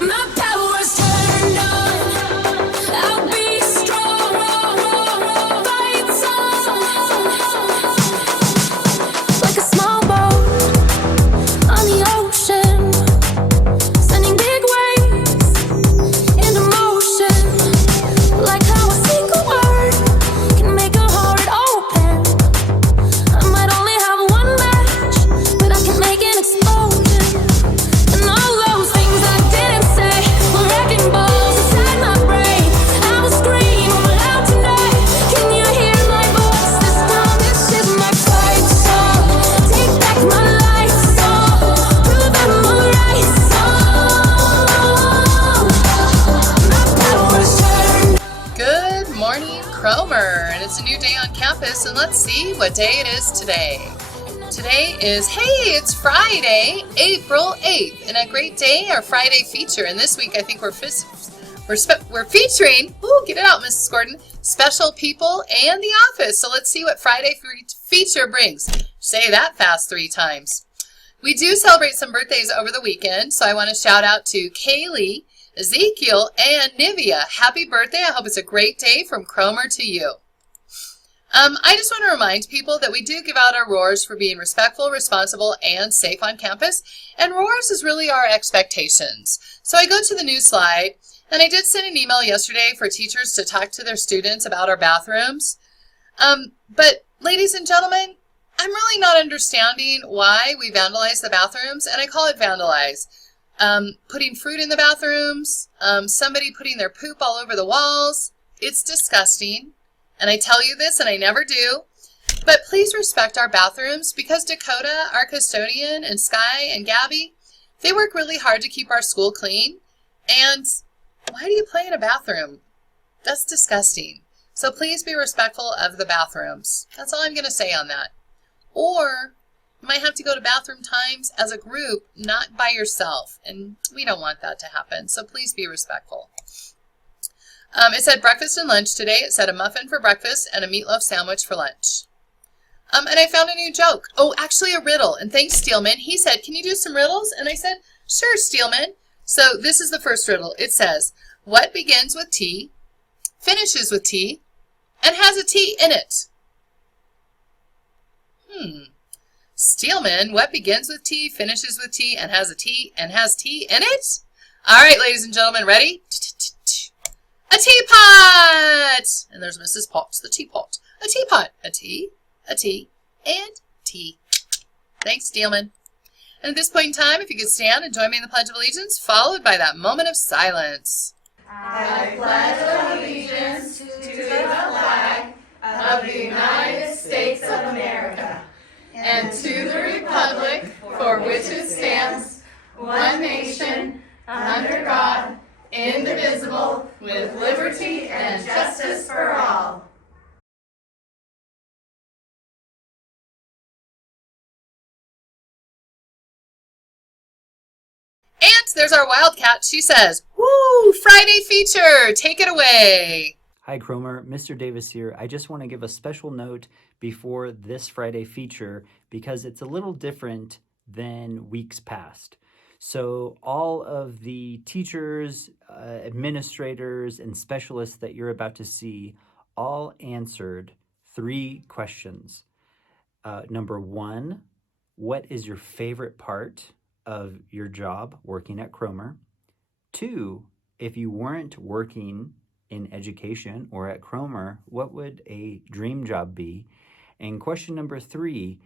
My power's turned on. I'll be strong. Fight on. Like a small boat on the ocean, sending big waves into motion. Like how a single word can make a heart open. I might only have one match, but I can make an explosion. And all those things I didn't say were wrecking balls inside my brain. I will scream loud tonight. Can you hear my voice this time? This is my fight song. Take back my life song. Prove I'm alright song. My power's turned. Good morning, Cromer, and it's a new day on campus, and let's see what day it is today. Today is, it's Friday, April 8th, and a great day, our Friday feature. And this week, I think we're featuring, get it out, Mrs. Gordon, special people and the office. So let's see what Friday feature brings. Say that fast 3 times. We do celebrate some birthdays over the weekend, so I want to shout out to Kaylee, Ezekiel, and Nivea. Happy birthday. I hope it's a great day from Cromer to you. I just want to remind people that we do give out our roars for being respectful, responsible, and safe on campus. And roars is really our expectations. So I go to the new slide, and I did send an email yesterday for teachers to talk to their students about our bathrooms. But ladies and gentlemen, I'm really not understanding why we vandalize the bathrooms, and I call it vandalize. Putting fruit in the bathrooms, somebody putting their poop all over the walls. It's disgusting. And I tell you this, and I never do, but please respect our bathrooms, because Dakota, our custodian, and Sky and Gabby, they work really hard to keep our school clean. And why do you play in a bathroom? That's disgusting. So please be respectful of the bathrooms. That's all I'm going to say on that. Or you might have to go to bathroom times as a group, not by yourself. And we don't want that to happen. So please be respectful. It said breakfast and lunch today. It said a muffin for breakfast and a meatloaf sandwich for lunch. And I found a new joke. Oh, actually a riddle. And thanks, Steelman. He said, can you do some riddles? And I said, sure, Steelman. So this is the first riddle. It says, what begins with T, finishes with T, and has a T in it? Steelman, what begins with T, finishes with T, and has a T, and has T in it? All right, ladies and gentlemen, ready? A teapot! And there's Mrs. Potts, the teapot. A teapot. A T, and T. Thanks, Steelman. And at this point in time, if you could stand and join me in the Pledge of Allegiance, followed by that moment of silence. I pledge allegiance to the flag of the United States of America and to the republic for which it stands, one nation, under God, indivisible, with liberty and justice for all. And there's our Wildcat. She says, woo, Friday feature, take it away. Hi Cromer, Mr. Davis here. I just want to give a special note before this Friday feature because it's a little different than weeks past. So all of the teachers, administrators, and specialists that you're about to see all answered 3 questions. Number 1, what is your favorite part of your job working at Cromer? 2, if you weren't working in education or at Cromer, what would a dream job be? And question number 3,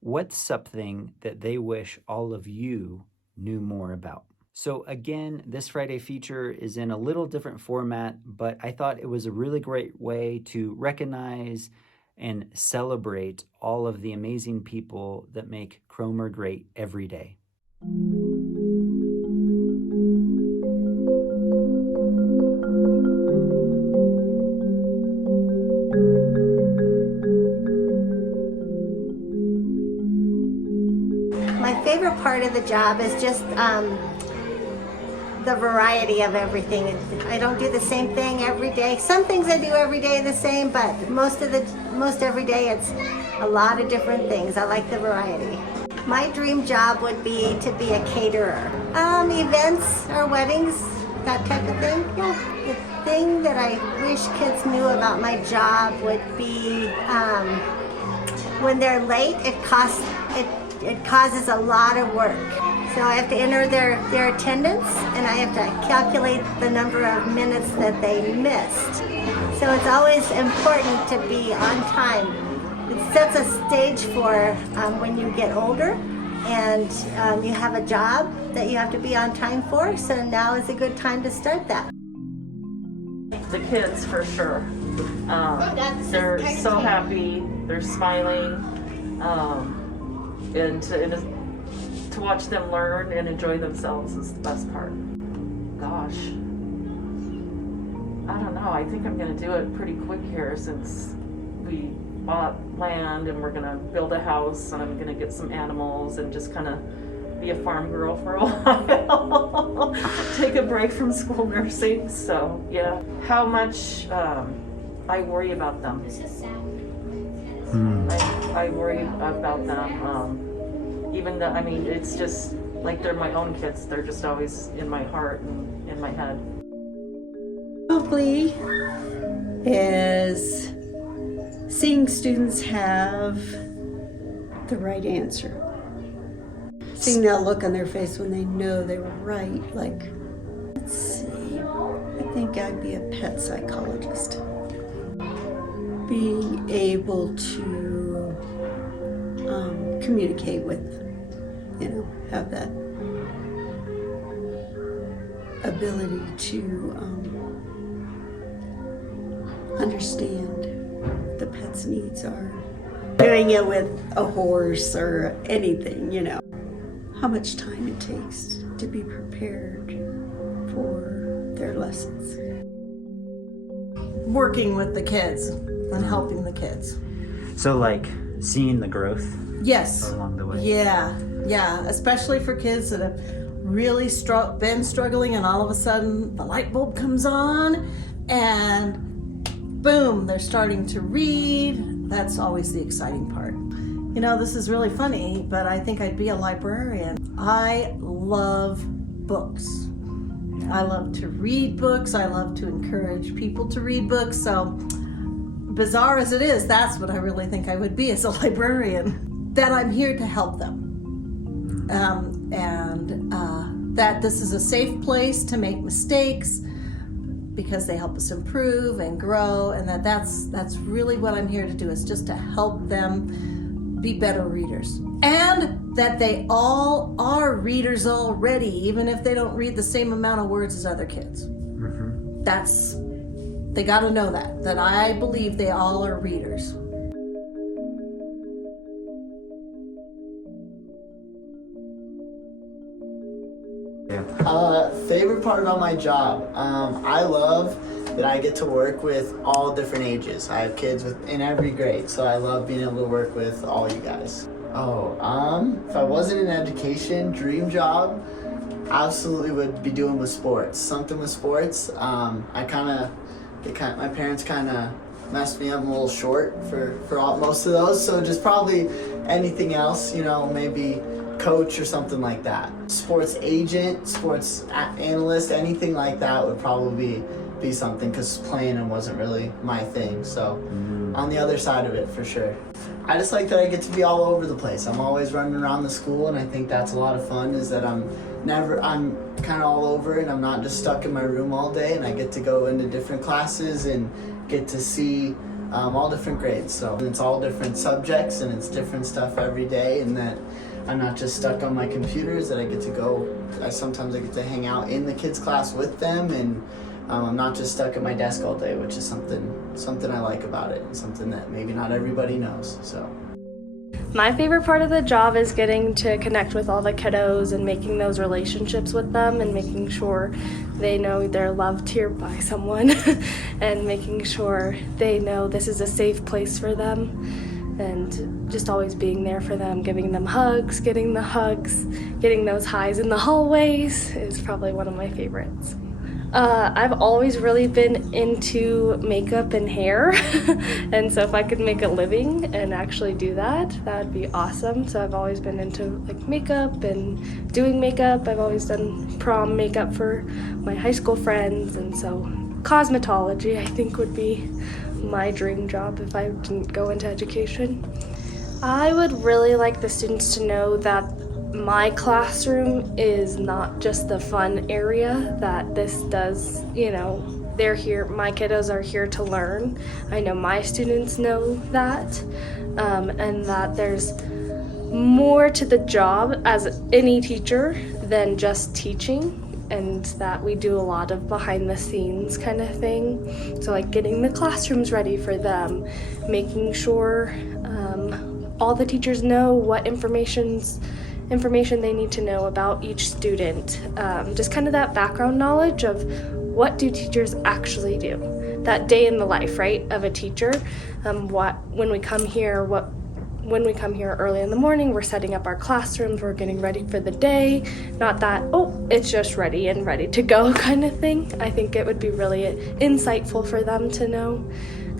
what's something that they wish all of you knew more about? So again, this Friday feature is in a little different format, but I thought it was a really great way to recognize and celebrate all of the amazing people that make Cromer great every day. My favorite part of the job is just the variety of everything. I don't do the same thing every day. Some things I do every day the same, but most every day it's a lot of different things. I like the variety. My dream job would be to be a caterer. Events or weddings, that type of thing. Yeah. The thing that I wish kids knew about my job would be when they're late, it causes a lot of work. So I have to enter their attendance, and I have to calculate the number of minutes that they missed. So it's always important to be on time. It sets a stage for when you get older and you have a job that you have to be on time for. So now is a good time to start that. The kids, for sure. They're so happy, they're smiling, and to watch them learn and enjoy themselves is the best part. Gosh, I don't know, I think I'm gonna do it pretty quick here since we bought land and we're gonna build a house, and I'm gonna get some animals and just kind of be a farm girl for a while. Take a break from school nursing. So yeah, how much I worry about them. I worry about them. Even though, I mean, it's just like they're my own kids. They're just always in my heart and in my head. Probably is seeing students have the right answer. Seeing that look on their face when they know they were right. Like, let's see, I think I'd be a pet psychologist. Being able to communicate with, have that ability to understand what the pet's needs are. Doing it with a horse or anything, how much time it takes to be prepared for their lessons. Working with the kids and helping the kids. So like seeing the growth Yes. along the way. Yeah, especially for kids that have really been struggling, and all of a sudden the light bulb comes on and boom, they're starting to read. That's always the exciting part. This is really funny, but I think I'd be a librarian. I love books. I love to read books. I love to encourage people to read books. So bizarre as it is, that's what I really think I would be as a librarian. That I'm here to help them. That this is a safe place to make mistakes because they help us improve and grow, and that's really what I'm here to do, is just to help them be better readers. And that they all are readers already, even if they don't read the same amount of words as other kids. Mm-hmm. They got to know that I believe they all are readers. Favorite part about my job? I love that I get to work with all different ages. I have kids in every grade, so I love being able to work with all you guys. If I wasn't in education, dream job, absolutely would be doing with sports. Something with sports. My parents kind of messed me up. I'm a little short for most of those, so just probably anything else, maybe coach or something like that. Sports agent, sports analyst, anything like that would probably be something, because playing wasn't really my thing. So on the other side of it, for sure. I just like that I get to be all over the place. I'm always running around the school, and I think that's a lot of fun, is that I'm kind of all over, and I'm not just stuck in my room all day, and I get to go into different classes and get to see all different grades. So it's all different subjects, and it's different stuff every day, and that I'm not just stuck on my computers, that I get to go, sometimes I get to hang out in the kids' class with them, and I'm not just stuck at my desk all day, which is something I like about it, and something that maybe not everybody knows. So my favorite part of the job is getting to connect with all the kiddos and making those relationships with them, and making sure they know they're loved here by someone and making sure they know this is a safe place for them, and just always being there for them, giving them hugs, getting those highs in the hallways is probably one of my favorites. I've always really been into makeup and hair, and so if I could make a living and actually do that, that would be awesome. So I've always been into like makeup and doing makeup. I've always done prom makeup for my high school friends, and so cosmetology I think would be my dream job if I didn't go into education. I would really like the students to know that my classroom is not just the fun area, that this does, they're here, my kiddos are here to learn. I know my students know that, and that there's more to the job as any teacher than just teaching, and that we do a lot of behind the scenes kind of thing. So like getting the classrooms ready for them, making sure all the teachers know what information they need to know about each student. Just kind of that background knowledge of what do teachers actually do. That day in the life, right, of a teacher. When we come here early in the morning, we're setting up our classrooms, we're getting ready for the day. Not that, it's just ready and ready to go kind of thing. I think it would be really insightful for them to know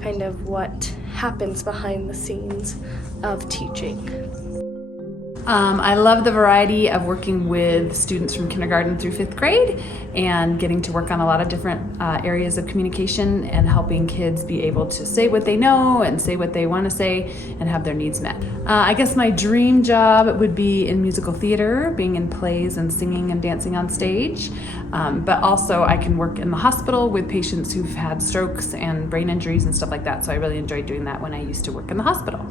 kind of what happens behind the scenes of teaching. I love the variety of working with students from kindergarten through 5th grade and getting to work on a lot of different areas of communication and helping kids be able to say what they know and say what they want to say and have their needs met. I guess my dream job would be in musical theater, being in plays and singing and dancing on stage. But also I can work in the hospital with patients who've had strokes and brain injuries and stuff like that. So I really enjoyed doing that when I used to work in the hospital.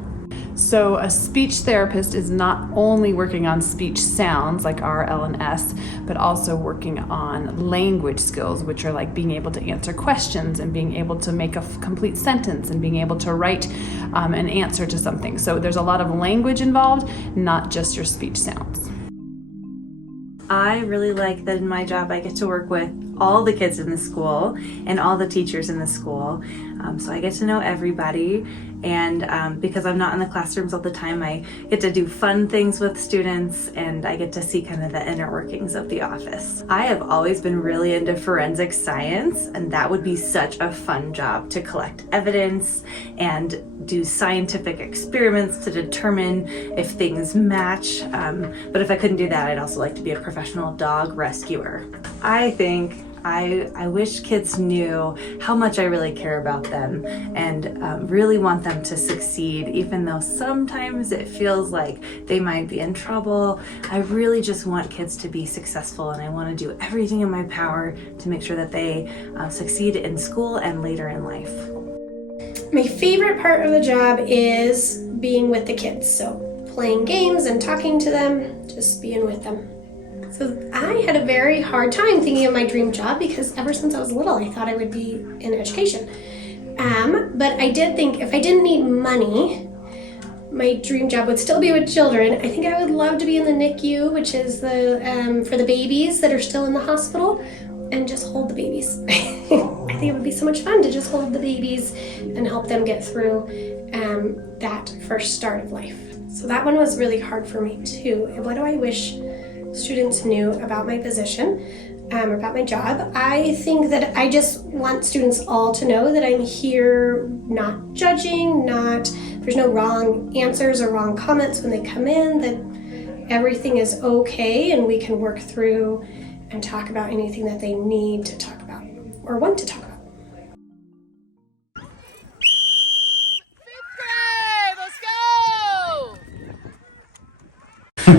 So a speech therapist is not only working on speech sounds like R, L, and S, but also working on language skills, which are like being able to answer questions and being able to make a complete sentence and being able to write an answer to something. So there's a lot of language involved, not just your speech sounds. I really like that in my job I get to work with all the kids in the school and all the teachers in the school. So I get to know everybody, and because I'm not in the classrooms all the time, I get to do fun things with students, and I get to see kind of the inner workings of the office. I have always been really into forensic science, and that would be such a fun job to collect evidence and do scientific experiments to determine if things match. But if I couldn't do that, I'd also like to be a professional dog rescuer. I wish kids knew how much I really care about them and really want them to succeed, even though sometimes it feels like they might be in trouble. I really just want kids to be successful, and I want to do everything in my power to make sure that they succeed in school and later in life. My favorite part of the job is being with the kids, so playing games and talking to them, just being with them. So I had a very hard time thinking of my dream job because ever since I was little, I thought I would be in education. But I did think if I didn't need money, my dream job would still be with children. I think I would love to be in the NICU, which is the for the babies that are still in the hospital, and just hold the babies. I think it would be so much fun to just hold the babies and help them get through that first start of life. So that one was really hard for me too. What do I wish students knew about my position, about my job? I think that I just want students all to know that I'm here not judging, there's no wrong answers or wrong comments when they come in, that everything is okay and we can work through and talk about anything that they need to talk about or want to talk about.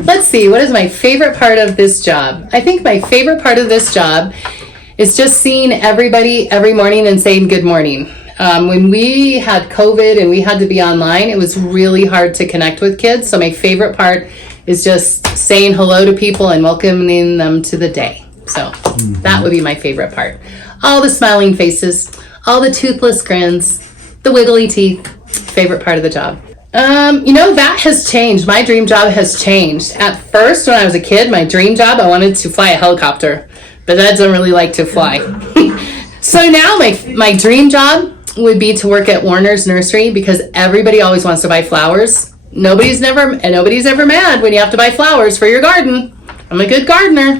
Let's see, what is my favorite part of this job? I think my favorite part of this job is just seeing everybody every morning and saying good morning. When we had COVID and we had to be online, it was really hard to connect with kids. So my favorite part is just saying hello to people and welcoming them to the day. So that would be my favorite part. All the smiling faces, all the toothless grins, the wiggly teeth, favorite part of the job. That has changed. My dream job has changed. At first, when I was a kid, my dream job, I wanted to fly a helicopter, but that doesn't really like to fly. So now my dream job would be to work at Warner's Nursery because everybody always wants to buy flowers. Nobody's ever mad when you have to buy flowers for your garden, I'm a good gardener.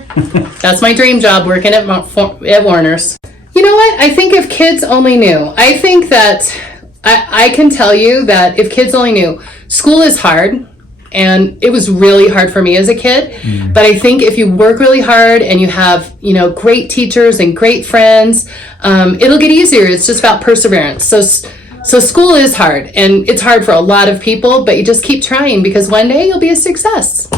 That's my dream job, working at Warner's. You know what? I think if kids only knew, I think that I can tell you that if kids only knew, school is hard. And it was really hard for me as a kid. But I think if you work really hard and you have, great teachers and great friends, it'll get easier. It's just about perseverance. So school is hard, and it's hard for a lot of people, but you just keep trying because one day you'll be a success.